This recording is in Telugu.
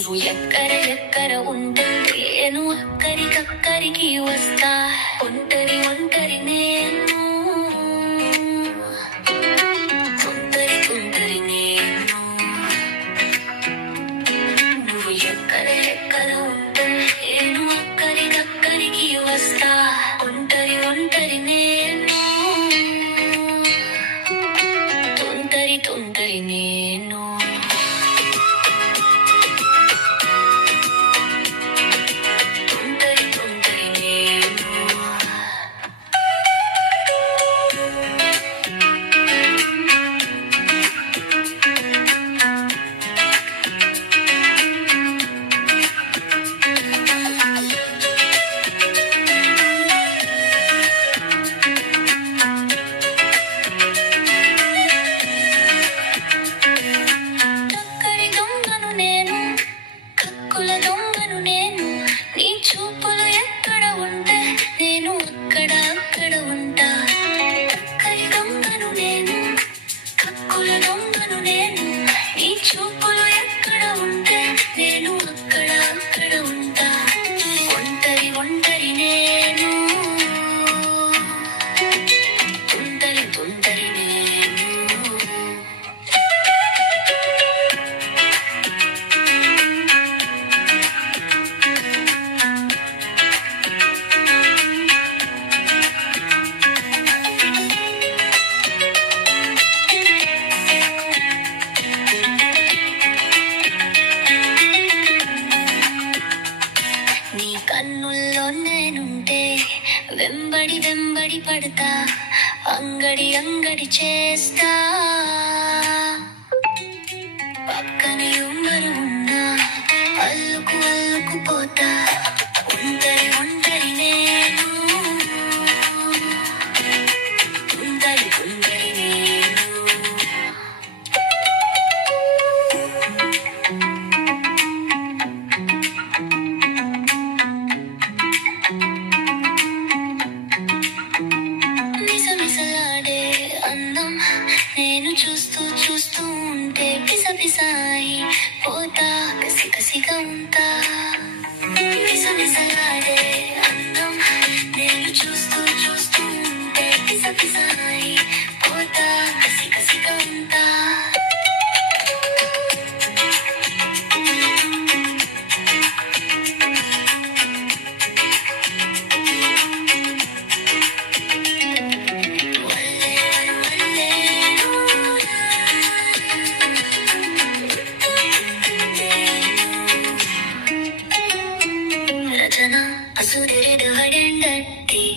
నువ్వు ఎక్కర ఎక్కర ఉంటే నేను అక్కడికక్కడికి వస్తా. ఒంటరి ఒంటరి నేను. ఒంటరి ఒంటరి నేను. నువ్వు ఎక్కర ఎక్కర ఉంటే నేను అక్కడికక్కడికి వస్తా. ఒంటరి ఒంటరి నేను. తొందరి తొంటరి నేను. కన్నుల్లో నేనుంటే వెంబడి వెంబడి పడతా అంగడి అంగడి చేస్తా. పక్కన ఎవరు ఉన్నా అల్లుకు అల్లుకు పోతా ఉందరి నేను చూస్తూ చూస్తూ ఉంటే పిస పిసాయి పోతా కసి కసిగా ఉంటా. 30.